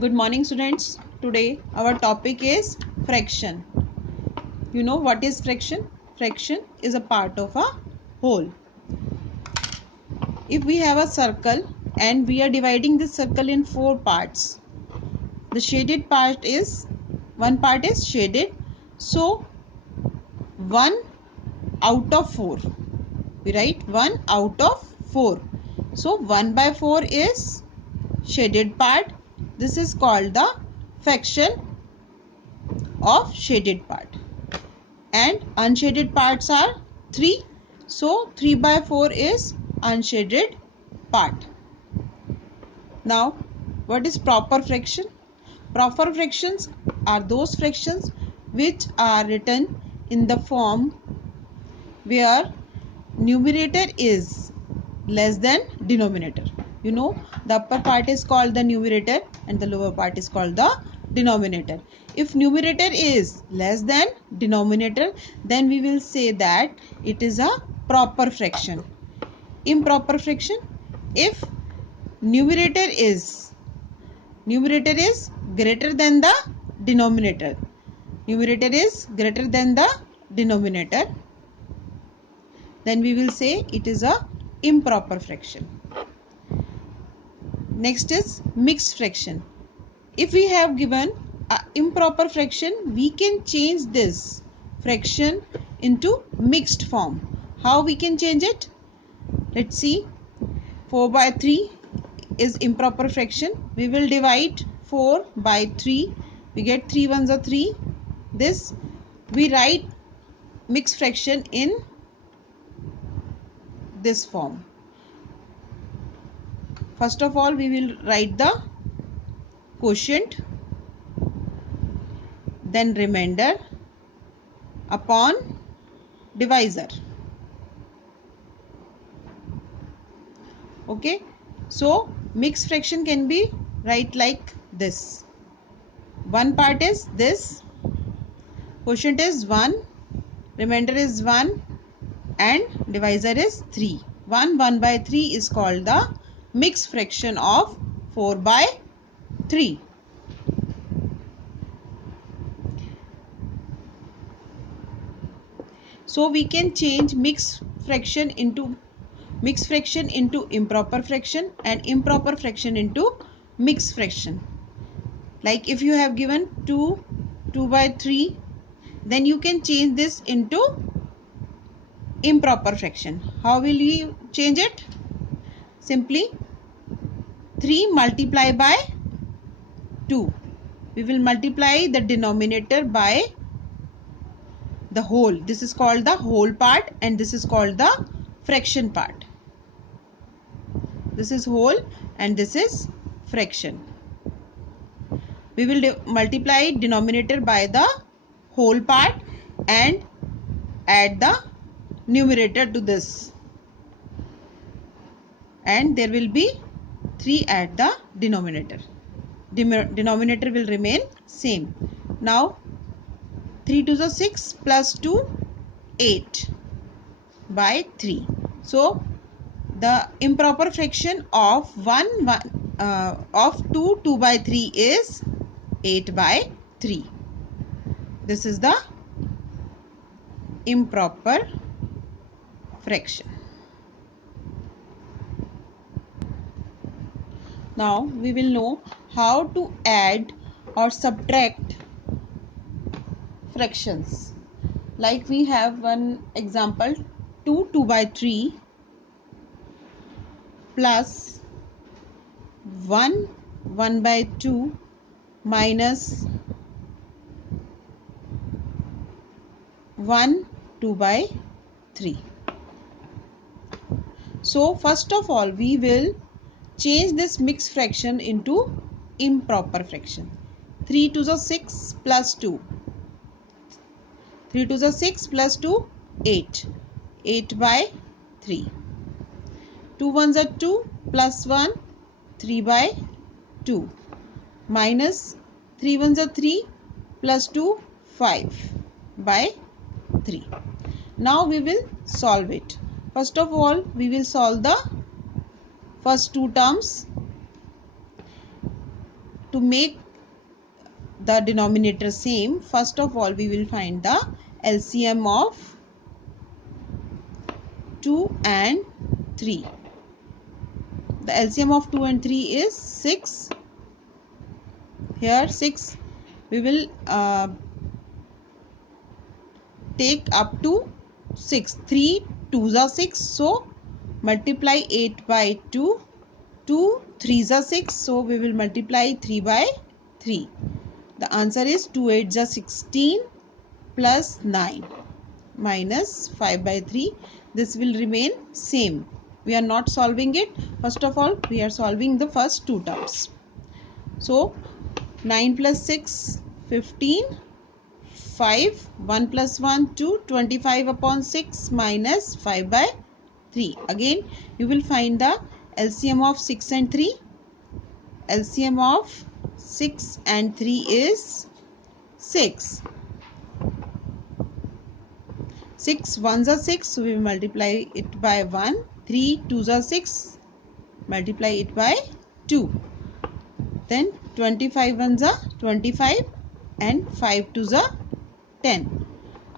Good morning, students. Today our topic is fraction. You know what is fraction? Fraction is a part of a whole. If we have a circle and we are dividing this circle in 4 parts, the shaded part is, one part is shaded. So 1 out of 4. We write 1 out of 4. So 1 by 4 is shaded part. This is called the fraction of shaded part. And unshaded parts are 3. So 3 by 4 is unshaded part. Now, what is proper fraction? Proper fractions are those fractions which are written in the form where numerator is less than denominator. You know, the upper part is called the numerator and the lower part is called the denominator. If numerator is less than denominator, then we will say that it is a proper fraction. Improper fraction, if numerator is greater than the denominator, numerator is greater than the denominator, then we will say it is a improper fraction. Next is mixed fraction. If we have given a improper fraction, we can change this fraction into mixed form. How we can change it? Let's see. 4 by 3 is improper fraction. We will divide 4 by 3. We get 3 ones are 3. This we write mixed fraction in this form. First of all, we will write the quotient, then remainder upon divisor. Okay, so mixed fraction can be write like this. One part is this, quotient is 1, remainder is 1 and divisor is 3. 1 by 3 is called the mixed fraction of 4 by 3. So we can change mixed fraction into improper fraction and improper fraction into mixed fraction. Like if you have given 2 by 3, then you can change this into improper fraction. How will you change it? Simply 3 multiply by 2. We will multiply the denominator by the whole. This is called the whole part and this is called the fraction part. This is whole and this is fraction. We will multiply denominator by the whole part and add the numerator to this. And there will be 3 at the denominator. Denominator will remain same. Now 3 to the 6 plus 2, 8 by 3. So the improper fraction of 2 by 3 is 8 by 3. This is the improper fraction. Now we will know how to add or subtract fractions. Like we have one example, 2 by 3 plus 1 by 2 minus 2 by 3. So first of all, we will change this mixed fraction into improper fraction. 3 to the 6 plus 2. 3 to the 6 plus 2, 8. 8 by 3. 2 ones are 2 plus 1, 3 by 2. Minus 3 ones are 3 plus 2, 5 by 3. Now we will solve it. First of all, we will solve the first two terms. to make the denominator same, first of all we will find the LCM of 2 and 3. The LCM of 2 and 3 is 6. Here 6 we will take up to 6. 3 2s are 6, so multiply 8 by 2. 2 3s are 6, so we will multiply 3 by 3. The answer is 2 8s are 16 plus 9 minus 5 by 3. This will remain same. We are not solving it. First of all, we are solving the first two terms. So 9 plus 6, 15. 5, 1 plus 1, 2, 25 upon 6 minus 5 by 3. Again, you will find the LCM of 6 and 3. LCM of 6 and 3 is 6. 6 1s are 6, so we will multiply it by 1. 3 2s are 6, multiply it by 2. Then 25 1s are 25 and 5 2s are 10.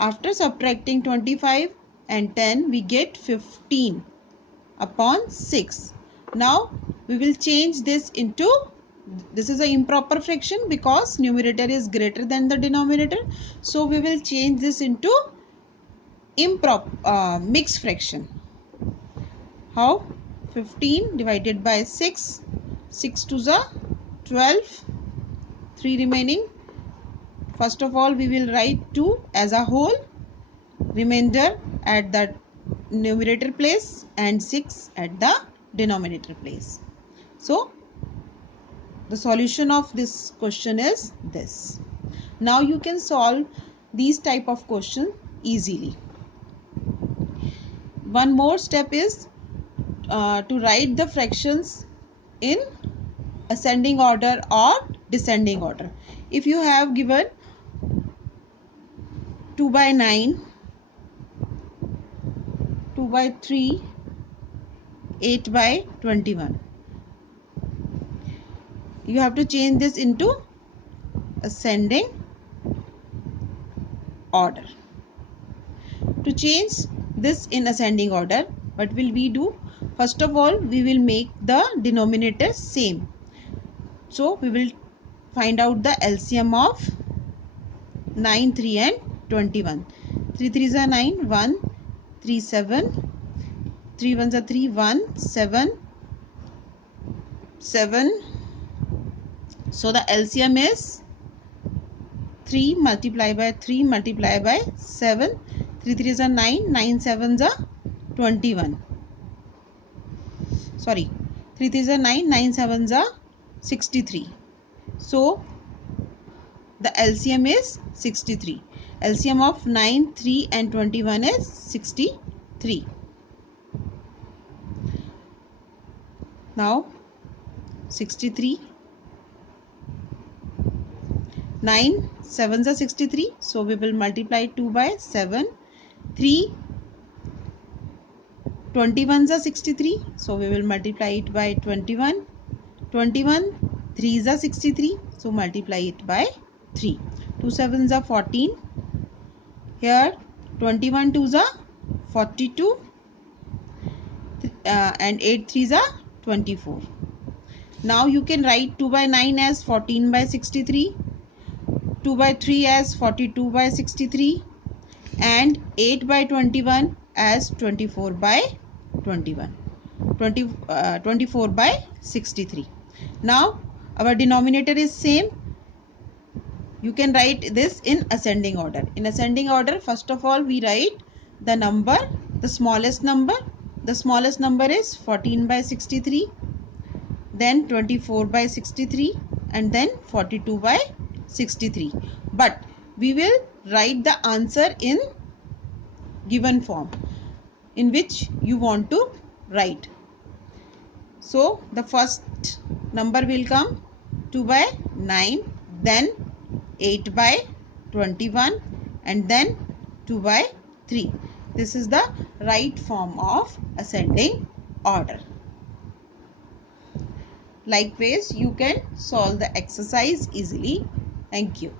After subtracting 25 and 10, we get 15 upon 6. Now we will change this into, this is an improper fraction because numerator is greater than the denominator. So we will change this into mixed fraction. How? 15 divided by 6. 6 2s are 12. 3 remaining. First of all, we will write 2 as a whole, remainder at the numerator place and 6 at the denominator place. So, the solution of this question is this. Now you can solve these type of questions easily. One more step is to write the fractions in ascending order or descending order. If you have given 2 by 9, 2 by 3, 8 by 21. You have to change this into ascending order. To change this in ascending order, what will we do? First of all, we will make the denominator same. So, we will find out the LCM of 9, 3 and 21. 3 3s are 9, 1, 3 7, 3 1s are 3, 1, 7, 7. So the LCM is 3 multiplied by 3 multiplied by 7. 3 3s are 9, 9 7s are 21. Sorry, 3 3s are 9, 9 7s are 63. So the LCM is 63. LCM of 9, 3 and 21 is 63. Now 63. 9 7s are 63. So we will multiply 2 by 7. 3 21s are 63. So we will multiply it by 21. 21 3s are 63. So multiply it by 3. 2 7s are 14. Here 21 2s are 42 and 8 3s are 24. Now you can write 2 by 9 as 14 by 63, 2 by 3 as 42 by 63 and 8 by 21 as 24 by 21. 24 by 63. Now our denominator is same. You can write this in ascending order. In ascending order, first of all we write the number, the smallest number. The smallest number is 14 by 63, then 24 by 63 and then 42 by 63. But we will write the answer in given form in which you want to write. So the first number will come 2 by 9, then 8 by 21 and then 2 by 3. This is the right form of ascending order. Likewise, you can solve the exercise easily. Thank you.